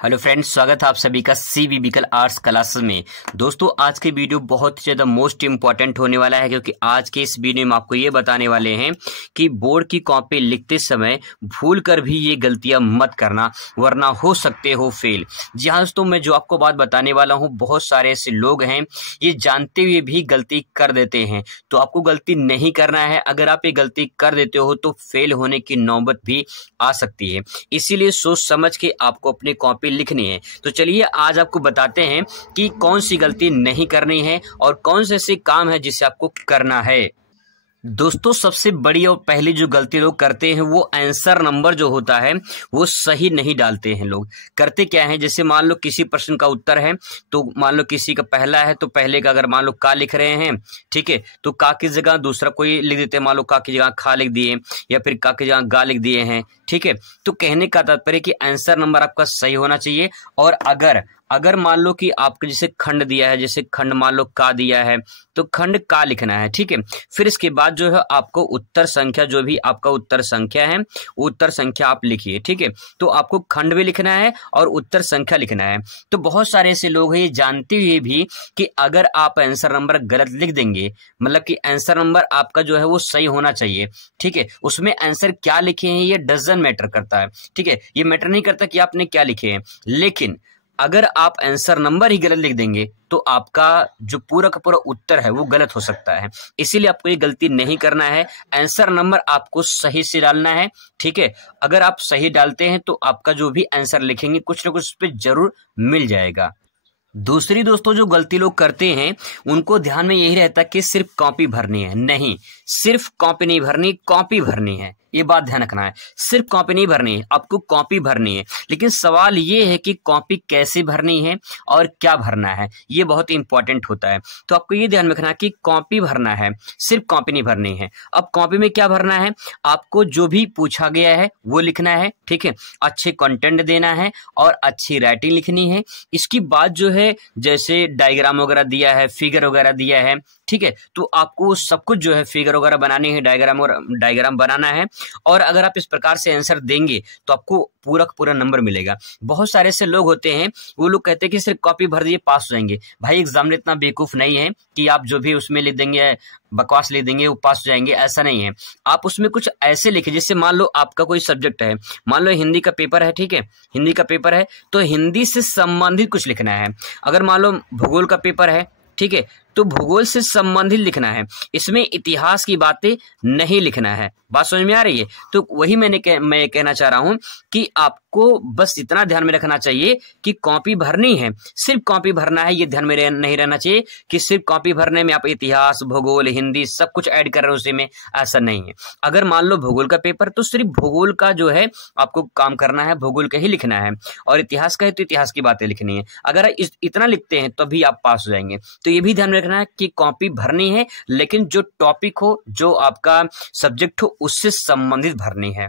Hello friends, स्वागत है आप सभी का CBBCL आर्ट्स क्लासेस में। दोस्तों, आज के वीडियो बहुत ही ज़्यादा मोस्ट इंपॉर्टेंट होने वाला है, क्योंकि आज के इस वीडियो में आपको ये बताने वाले हैं कि बोर्ड की कॉपी लिखते समय भूल कर भी ये गलतियां मत करना, वरना हो सकते हो फेल। जी हाँ दोस्तों, मैं जो आपको बात बताने वाला हूँ, बहुत सारे ऐसे लोग हैं ये जानते हुए भी गलती कर देते हैं। तो आपको गलती नहीं करना है। अगर आप ये गलती कर देते हो तो फेल होने की नौबत भी आ सकती है। इसीलिए सोच समझ के आपको अपनी कॉपी लिखनी है। तो चलिए आज आपको बताते हैं कि कौन सी गलती नहीं करनी है और कौन से ऐसे काम है जिसे आपको करना है। दोस्तों, सबसे बड़ी और पहली जो गलती लोग करते हैं वो आंसर नंबर जो होता है वो सही नहीं डालते हैं। लोग करते क्या है, जैसे मान लो किसी प्रश्न का उत्तर है, तो मान लो किसी का पहला है तो पहले का अगर मान लो का लिख रहे हैं, ठीक है, तो का की जगह दूसरा कोई लिख देते हैं। मान लो का की जगह खा लिख दिए या फिर का की जगह गा लिख दिए हैं, ठीक है। तो कहने का तात्पर्य कि आंसर नंबर आपका सही होना चाहिए। और अगर मान लो कि आपको जैसे खंड दिया है, जैसे खंड मान लो का दिया है तो खंड का लिखना है, ठीक है। फिर इसके बाद जो है आपको उत्तर संख्या, जो भी आपका उत्तर संख्या है, उत्तर संख्या आप लिखिए, ठीक है। तो आपको खंड भी लिखना है और उत्तर संख्या लिखना है। तो बहुत सारे ऐसे लोग हैं ये जानते हुए भी कि अगर आप आंसर नंबर गलत लिख देंगे, मतलब कि आंसर नंबर आपका जो है वो सही होना चाहिए, ठीक है। उसमें आंसर क्या लिखे हैं ये डजंट मैटर करता है, ठीक है। ये मैटर नहीं करता कि आपने क्या लिखे हैं, लेकिन अगर आप आंसर नंबर ही गलत लिख देंगे तो आपका जो पूरा का पूरा उत्तर है वो गलत हो सकता है। इसीलिए आपको ये गलती नहीं करना है। आंसर नंबर आपको सही से डालना है, ठीक है। अगर आप सही डालते हैं तो आपका जो भी आंसर लिखेंगे कुछ ना कुछ उस पर जरूर मिल जाएगा। दूसरी दोस्तों जो गलती लोग करते हैं उनको ध्यान में यही रहता है कि सिर्फ कॉपी भरनी है। नहीं, सिर्फ कॉपी नहीं भरनी, कॉपी भरनी है। ये बात ध्यान रखना है, सिर्फ कॉपी नहीं भरनी है, आपको कॉपी भरनी है। लेकिन सवाल ये है कि कॉपी कैसे भरनी है और क्या भरना है, ये बहुत इंपॉर्टेंट होता है। तो आपको ये ध्यान रखना है कि कॉपी भरना है, सिर्फ कॉपी नहीं भरनी है। अब कॉपी में क्या भरना है, आपको जो भी पूछा गया है वो लिखना है, ठीक है। अच्छे कंटेंट देना है और अच्छी राइटिंग लिखनी है। इसकी बात जो है, जैसे डायग्राम वगैरह दिया है, फिगर वगैरह दिया है, ठीक है, तो आपको सब कुछ जो है फिगर वगैरह बनानी है, डायग्राम बनाना है। और अगर आप इस प्रकार से आंसर देंगे तो आपको पूरा का पूरा नंबर मिलेगा। बहुत सारे ऐसे लोग होते हैं, वो लोग कहते हैं कि सिर्फ कॉपी भर दिए पास हो जाएंगे। भाई, एग्जाम में इतना बेवकूफ नहीं है कि आप जो भी उसमें लिख देंगे, बकवास लिख देंगे, वो पास हो जाएंगे, ऐसा नहीं है। आप उसमें कुछ ऐसे लिखिए, जैसे मान लो आपका कोई सब्जेक्ट है, मान लो हिंदी का पेपर है, ठीक है, हिंदी का पेपर है तो हिंदी से संबंधित कुछ लिखना है। अगर मान लो भूगोल का पेपर है, ठीक है, तो भूगोल से संबंधित लिखना है। इसमें इतिहास की बातें नहीं लिखना है। बात समझ में आ रही है? तो वही मैं कहना चाह रहा हूं कि आपको बस इतना ध्यान में रखना चाहिए कि कॉपी भरनी है, सिर्फ कॉपी भरना है। ये ध्यान में नहीं रहना चाहिए कि सिर्फ कॉपी भरने में आप इतिहास, भूगोल, हिंदी सब कुछ ऐड कर रहे हो उसी में, ऐसा नहीं है। अगर मान लो भूगोल का पेपर, तो सिर्फ भूगोल का जो है आपको काम करना है, भूगोल का ही लिखना है। और इतिहास का है तो इतिहास की बातें लिखनी है। अगर इतना लिखते हैं तभी आप पास हो जाएंगे। तो ये भी ध्यान में रखना है कि कॉपी भरनी है, लेकिन जो टॉपिक हो, जो आपका सब्जेक्ट हो, उससे संबंधित भरनी है।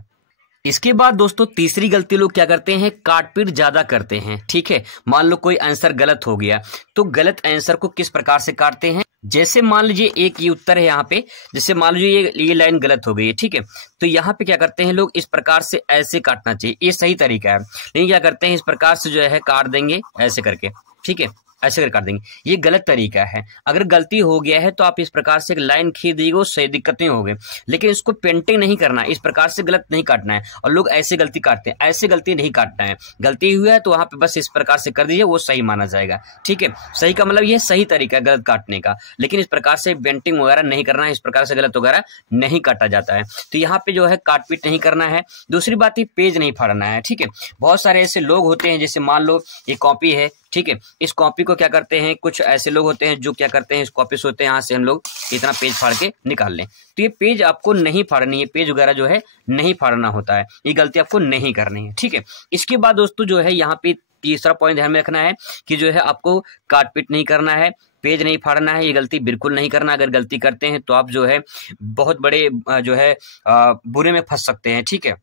इसके बाद दोस्तों तीसरी गलती लोग क्या करते हैं, काटपीट ज्यादा करते हैं, ठीक है। मान लो कोई आंसर गलत हो गया तो गलत आंसर को किस प्रकार से काटते हैं, जैसे मान लीजिए एक ये उत्तर है यहाँ पे, जैसे मान लीजिए ये लाइन गलत हो गई है, ठीक है। तो यहाँ पे क्या करते हैं लोग, इस प्रकार से ऐसे काटना चाहिए, ये सही तरीका है। लेकिन क्या करते हैं, इस प्रकार से जो है काट देंगे ऐसे करके, ठीक है, ऐसे कर काट देंगे। ये गलत तरीका है। अगर गलती हो गया है तो आप इस प्रकार से एक लाइन खींच दीजिए, वो सही, दिक्कत नहीं होगी। लेकिन इसको पेंटिंग नहीं करना है, इस प्रकार से गलत नहीं काटना है। और लोग ऐसे गलती काटते हैं, ऐसे गलती नहीं काटना है। गलती हुई है तो वहां पे बस इस प्रकार से कर दीजिए, वो सही माना जाएगा, ठीक है। सही का मतलब ये सही तरीका है गलत काटने का, लेकिन इस प्रकार से पेंटिंग वगैरह नहीं करना है, इस प्रकार से गलत वगैरह नहीं काटा जाता है। तो यहाँ पे जो है काटपीट नहीं करना है। दूसरी बात, ये पेज नहीं फाड़ना है, ठीक है। बहुत सारे ऐसे लोग होते हैं, जैसे मान लो ये कॉपी है, ठीक है, इस कॉपी को क्या करते हैं, कुछ ऐसे लोग होते हैं जो क्या करते हैं, इस कॉपी से होते हैं, यहाँ से हम लोग इतना पेज फाड़ के निकाल लें। तो ये पेज आपको नहीं फाड़नी है, पेज वगैरह जो है नहीं फाड़ना होता है, ये गलती आपको नहीं करनी है, ठीक है। इसके बाद दोस्तों जो है यहाँ पे तीसरा पॉइंट ध्यान में रखना है कि जो है आपको काटपीट नहीं करना है, पेज नहीं फाड़ना है, ये गलती बिल्कुल नहीं करना। अगर गलती करते हैं तो आप जो है बहुत बड़े जो है बुरे में फंस सकते हैं, ठीक है।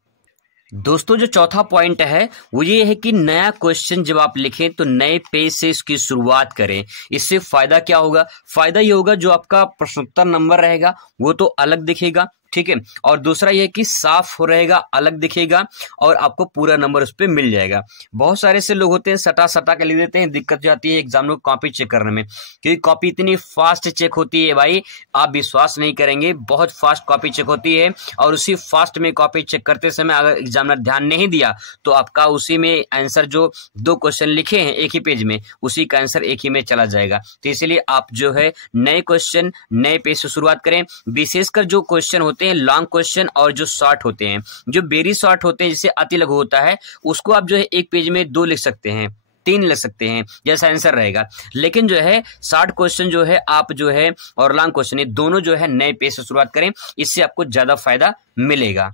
दोस्तों जो चौथा पॉइंट है वो ये है कि नया क्वेश्चन जब आप लिखें तो नए पेज से इसकी शुरुआत करें। इससे फायदा क्या होगा, फायदा ये होगा जो आपका प्रश्नोत्तर नंबर रहेगा वो तो अलग दिखेगा, ठीक है। और दूसरा ये कि साफ हो रहेगा, अलग दिखेगा और आपको पूरा नंबर उस पर मिल जाएगा। बहुत सारे ऐसे लोग होते हैं सटा सटा के लिख देते हैं, दिक्कत जाती है एग्जाम में कॉपी चेक करने में, क्योंकि कॉपी इतनी फास्ट चेक होती है भाई, आप विश्वास नहीं करेंगे, बहुत फास्ट कॉपी चेक होती है। और उसी फास्ट में कॉपी चेक करते समय अगर एग्जामिनर ध्यान नहीं दिया तो आपका उसी में आंसर, जो 2 क्वेश्चन लिखे हैं एक ही पेज में, उसी का आंसर एक ही में चला जाएगा। तो इसलिए आप जो है नए क्वेश्चन नए पेज से शुरुआत करें। विशेषकर जो क्वेश्चन होते हैं लॉन्ग क्वेश्चन और जो शॉर्ट होते हैं, जो वेरी शॉर्ट होते हैं जिसे अति लघु होता है, उसको आप जो है एक पेज में 2 लिख सकते हैं, 3 लिख सकते हैं, जैसा आंसर रहेगा। लेकिन जो है शॉर्ट क्वेश्चन जो है आप जो है और लॉन्ग क्वेश्चन, ये दोनों जो है नए पेज से शुरुआत करें, इससे आपको ज्यादा फायदा मिलेगा।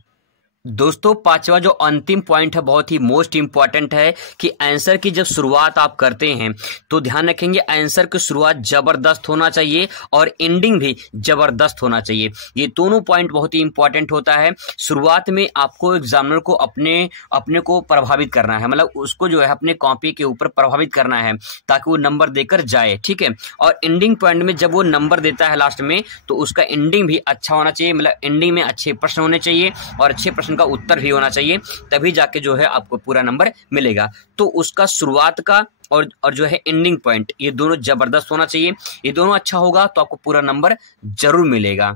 दोस्तों 5वां जो अंतिम पॉइंट है बहुत ही मोस्ट इंपॉर्टेंट है कि आंसर की जब शुरुआत आप करते हैं तो ध्यान रखेंगे आंसर की शुरुआत जबरदस्त होना चाहिए और एंडिंग भी जबरदस्त होना चाहिए। ये दोनों पॉइंट बहुत ही इंपॉर्टेंट होता है। शुरुआत में आपको एग्जामिनर को अपने को प्रभावित करना है, मतलब उसको जो है अपने कॉपी के ऊपर प्रभावित करना है ताकि वो नंबर देकर जाए, ठीक है। और एंडिंग पॉइंट में जब वो नंबर देता है लास्ट में, तो उसका एंडिंग भी अच्छा होना चाहिए, मतलब एंडिंग में अच्छे प्रश्न होने चाहिए और अच्छे प्रश्न का उत्तर भी होना चाहिए, तभी जाके जो है आपको पूरा नंबर मिलेगा। तो उसका शुरुआत का और जो है एंडिंग पॉइंट, ये दोनों जबरदस्त होना चाहिए। ये दोनों अच्छा होगा तो आपको पूरा नंबर जरूर मिलेगा।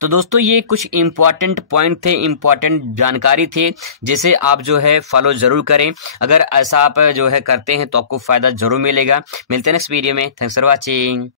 तो दोस्तों ये कुछ इंपॉर्टेंट पॉइंट थे, इंपॉर्टेंट जानकारी थे, जिसे आप जो है फॉलो जरूर करें। अगर ऐसा आप जो है करते हैं तो आपको फायदा जरूर मिलेगा। मिलते हैं नेक्स्ट वीडियो में। Thanks for watching.